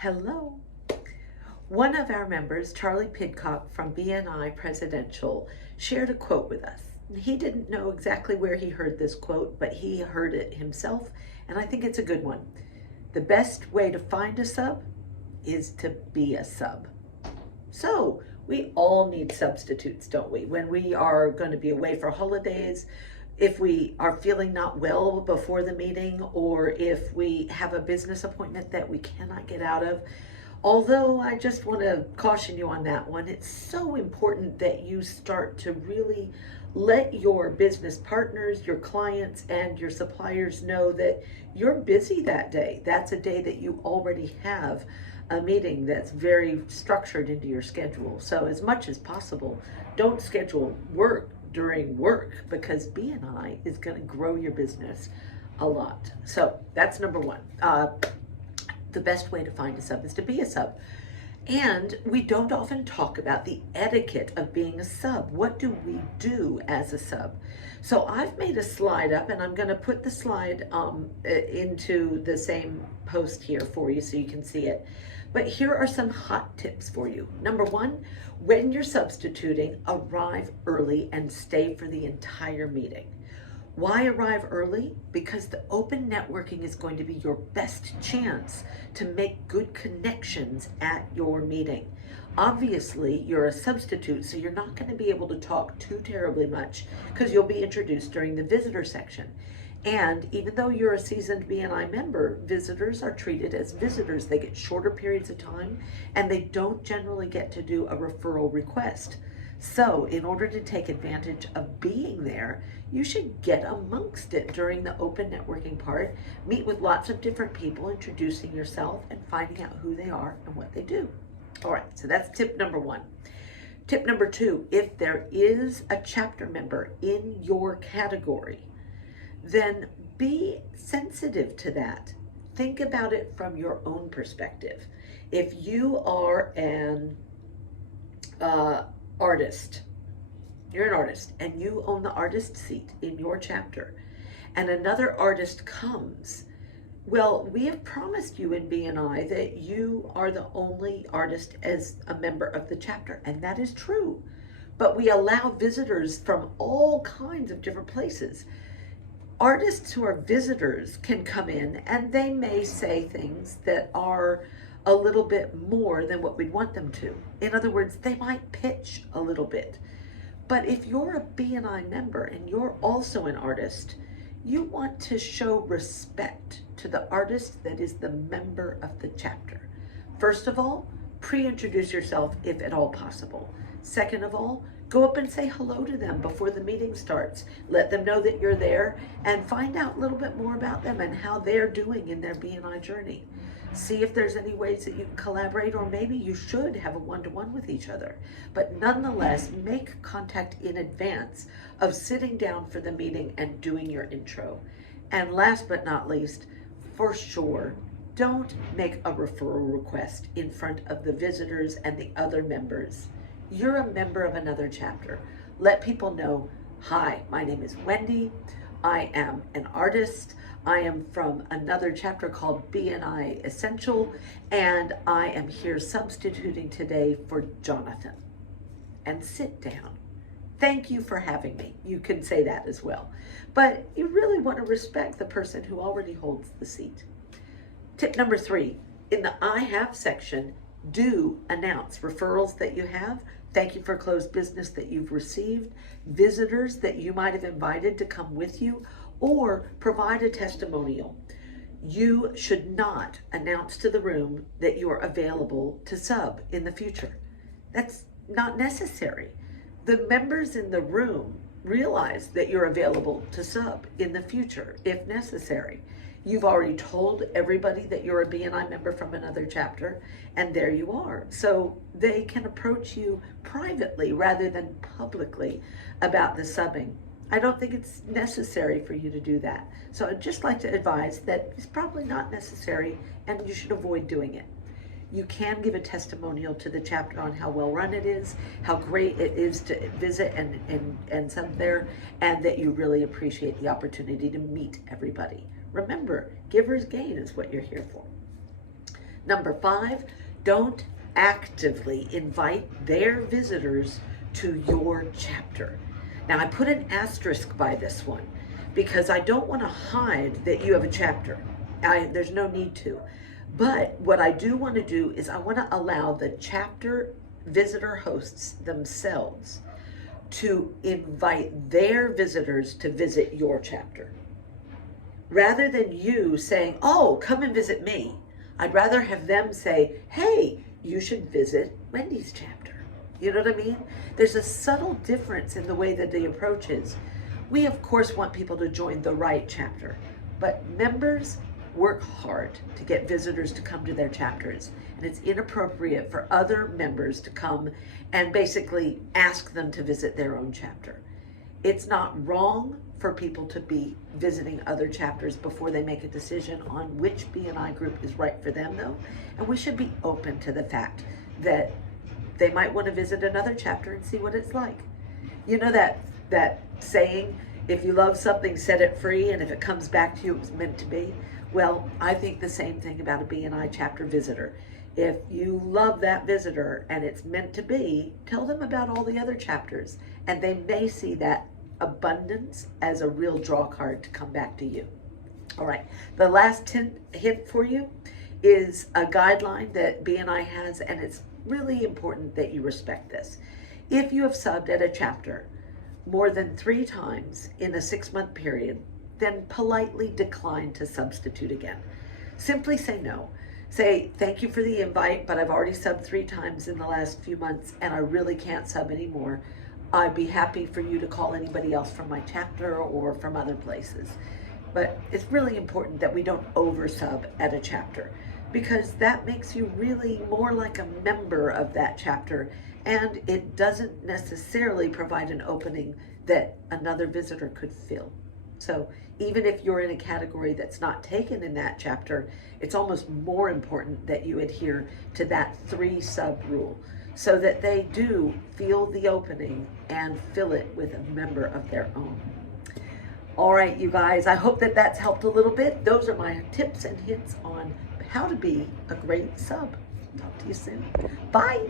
Hello. One of our members, Charlie Pidcock from BNI Presidential, shared a quote with us. He didn't know exactly where he heard this quote, but he heard it himself, and I think it's a good one. The best way to find a sub is to be a sub. So, we all need substitutes, don't we? When we are going to be away for holidays, if we are feeling not well before the meeting, or if we have a business appointment that we cannot get out of. Although I just want to caution you on that one, it's so important that you start to really let your business partners, your clients, and your suppliers know that you're busy that day. That's a day that you already have a meeting that's very structured into your schedule. So as much as possible, don't schedule work during work, because BNI is going to grow your business a lot. So that's number one. The best way to find a sub is to be a sub. And we don't often talk about the etiquette of being a sub. What do we do as a sub? So I've made a slide up, and I'm going to put the slide into the same post here for you so you can see it. But here are some hot tips for you. Number one, when you're substituting, arrive early and stay for the entire meeting. Why arrive early? Because the open networking is going to be your best chance to make good connections at your meeting. Obviously, you're a substitute, so you're not going to be able to talk too terribly much because you'll be introduced during the visitor section. And even though you're a seasoned BNI member, visitors are treated as visitors. They get shorter periods of time, and they don't generally get to do a referral request. So in order to take advantage of being there, you should get amongst it during the open networking part, meet with lots of different people, introducing yourself and finding out who they are and what they do. All right, so that's tip number one. Tip number two, if there is a chapter member in your category, then be sensitive to that. Think about it from your own perspective. If you are an artist, you're an artist and you own the artist seat in your chapter, and another artist comes, well, we have promised you in BNI that you are the only artist as a member of the chapter, and that is true. But we allow visitors from all kinds of different places. Artists who are visitors can come in and they may say things that are a little bit more than what we'd want them to. In other words, they might pitch a little bit. But if you're a BNI member and you're also an artist, you want to show respect to the artist that is the member of the chapter. First of all, pre-introduce yourself if at all possible. Second of all, go up and say hello to them before the meeting starts. Let them know that you're there and find out a little bit more about them and how they're doing in their BNI journey. See if there's any ways that you can collaborate, or maybe you should have a one-to-one with each other. But nonetheless, make contact in advance of sitting down for the meeting and doing your intro. And last but not least, for sure, don't make a referral request in front of the visitors and the other members. You're a member of another chapter. Let people know, hi, my name is Wendy. I am an artist. I am from another chapter called BNI Essential, and I am here substituting today for Jonathan. And sit down. Thank you for having me. You can say that as well. But you really want to respect the person who already holds the seat. Tip number three, in the I have section, do announce referrals that you have. Thank you for closed business that you've received, visitors that you might have invited to come with you, or provide a testimonial. You should not announce to the room that you are available to sub in the future. That's not necessary. The members in the room realize that you're available to sub in the future if necessary. You've already told everybody that you're a BNI member from another chapter, and there you are. So they can approach you privately rather than publicly about the subbing. I don't think it's necessary for you to do that. So I'd just like to advise that it's probably not necessary and you should avoid doing it. You can give a testimonial to the chapter on how well run it is, how great it is to visit and sub there, and that you really appreciate the opportunity to meet everybody. Remember, givers gain is what you're here for. Number 5, don't actively invite their visitors to your chapter. Now, I put an asterisk by this one because I don't want to hide that you have a chapter. There's no need to. But what I do want to do is I want to allow the chapter visitor hosts themselves to invite their visitors to visit your chapter. Rather than you saying, oh, come and visit me, I'd rather have them say, hey, you should visit Wendy's chapter. You know what I mean? There's a subtle difference in the way that the approach is. We, of course, want people to join the right chapter, but members work hard to get visitors to come to their chapters, and it's inappropriate for other members to come and basically ask them to visit their own chapter. It's not wrong for people to be visiting other chapters before they make a decision on which BNI group is right for them, though, and we should be open to the fact that they might want to visit another chapter and see what it's like. You know that saying, if you love something, set it free, and if it comes back to you, it was meant to be? Well, I think the same thing about a BNI chapter visitor. If you love that visitor and it's meant to be, tell them about all the other chapters, and they may see that abundance as a real draw card to come back to you. All right, the last hint for you is a guideline that BNI has, and it's really important that you respect this. If you have subbed at a chapter more than 3 times in a 6-month period, then politely decline to substitute again. Simply say no. Say, thank you for the invite, but I've already subbed 3 times in the last few months and I really can't sub anymore. I'd be happy for you to call anybody else from my chapter or from other places. But it's really important that we don't over sub at a chapter, because that makes you really more like a member of that chapter, and it doesn't necessarily provide an opening that another visitor could fill. So even if you're in a category that's not taken in that chapter, it's almost more important that you adhere to that 3 sub rule so that they do feel the opening and fill it with a member of their own. All right, you guys, I hope that that's helped a little bit. Those are my tips and hints on how to be a great sub. Talk to you soon. Bye.